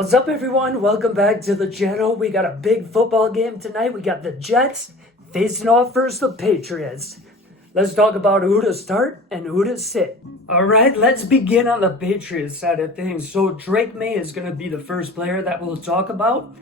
What's up, everyone? Welcome back to the channel. We got a big football game tonight. We got the Jets facing off versus the Patriots. Let's talk about who to start and who to sit. All right, let's begin on the Patriots side of things. So Drake Maye is going to be the first player that we'll talk about.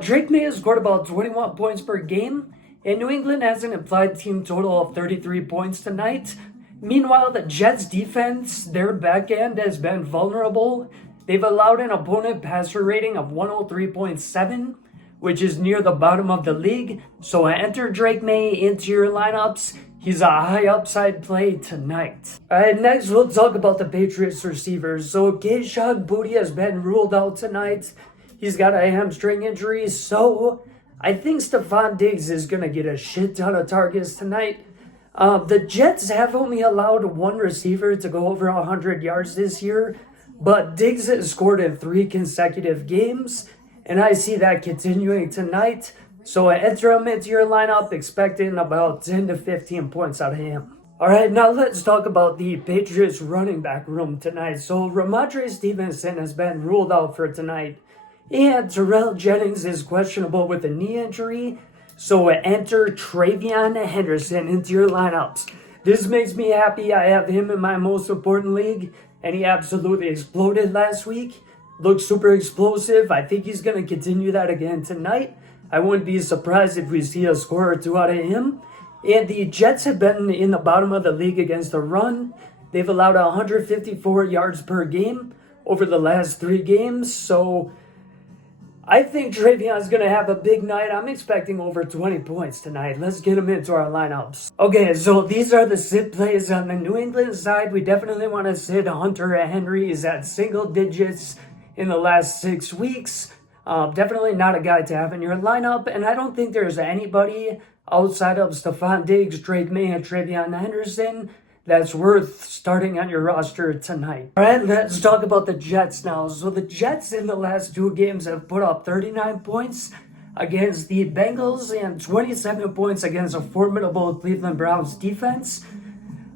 Drake Maye has scored about 21 points per game, and New England has an implied team total of 33 points tonight. Meanwhile, the Jets defense, their back end has been vulnerable. They've allowed an opponent passer rating of 103.7, which is near the bottom of the league. So enter Drake Maye into your lineups. He's a high upside play tonight. All right, next we'll talk about the Patriots receivers. So Kayshon Boutte has been ruled out tonight. He's got a hamstring injury, so I think Stefon Diggs is going to get a shit ton of targets tonight. The Jets have only allowed one receiver to go over 100 yards this year, but Diggs has scored in 3 consecutive games, and I see that continuing tonight. So enter him into your lineup, expecting about 10 to 15 points out of him. All right, now let's talk about the Patriots running back room tonight. So Ramondre Stevenson has been ruled out for tonight, and Terrell Jennings is questionable with a knee injury. So enter Treveon Henderson into your lineups. This makes me happy. I have him in my most important league, and he absolutely exploded last week. Looks super explosive. I think he's going to continue that again tonight. I wouldn't be surprised if we see a score or two out of him. And the Jets have been in the bottom of the league against the run. They've allowed 154 yards per game over the last 3 games. So I think Trevion's going to have a big night. I'm expecting over 20 points tonight. Let's get him into our lineups. Okay, so these are the sit plays on the New England side. We definitely want to sit Hunter Henry. Is at single digits in the last 6 weeks. Definitely not a guy to have in your lineup. And I don't think there's anybody outside of Stefon Diggs, Drake Maye, and Treveon Henderson that's worth starting on your roster tonight. All right, let's talk about the Jets now. So the Jets in the last 2 games have put up 39 points against the Bengals and 27 points against a formidable Cleveland Browns defense.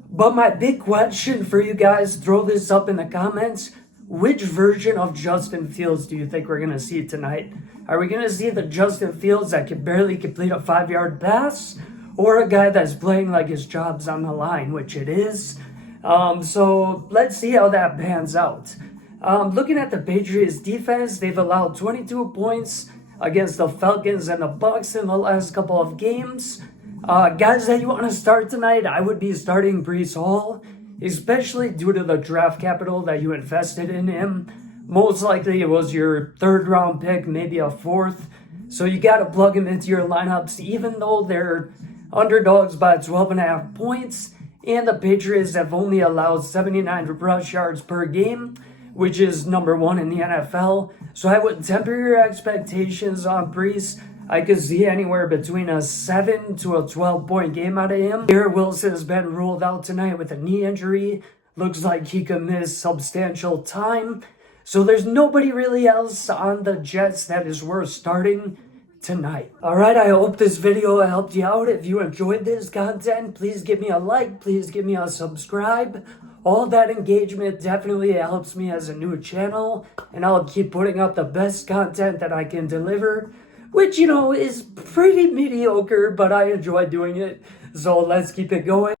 But my big question for you guys, throw this up in the comments. Which version of Justin Fields do you think we're going to see tonight? Are we going to see the Justin Fields that can barely complete a 5-yard pass? Or a guy that's playing like his job's on the line, which it is. So let's see how that pans out. Looking at the Patriots defense, they've allowed 22 points against the Falcons and the Bucks in the last couple of games. Guys that you want to start tonight, I would be starting Breece Hall, especially due to the draft capital that you invested in him. Most likely it was your 3rd round pick, maybe a 4th. So you got to plug him into your lineups, even though they're underdogs by 12.5 points, and the Patriots have only allowed 79 rush yards per game, which is number 1 in the NFL. So I would temper your expectations on Breece. I could see anywhere between a 7 to a 12-point game out of him. Garrett Wilson has been ruled out tonight with a knee injury. Looks like he could miss substantial time. So there's nobody really else on the Jets that is worth starting tonight. All right, I hope this video helped you out. If you enjoyed this content, please give me a like, please give me a subscribe. All that engagement definitely helps me as a new channel, and I'll keep putting up the best content that I can deliver, which, you know, is pretty mediocre, but I enjoy doing it. So let's keep it going.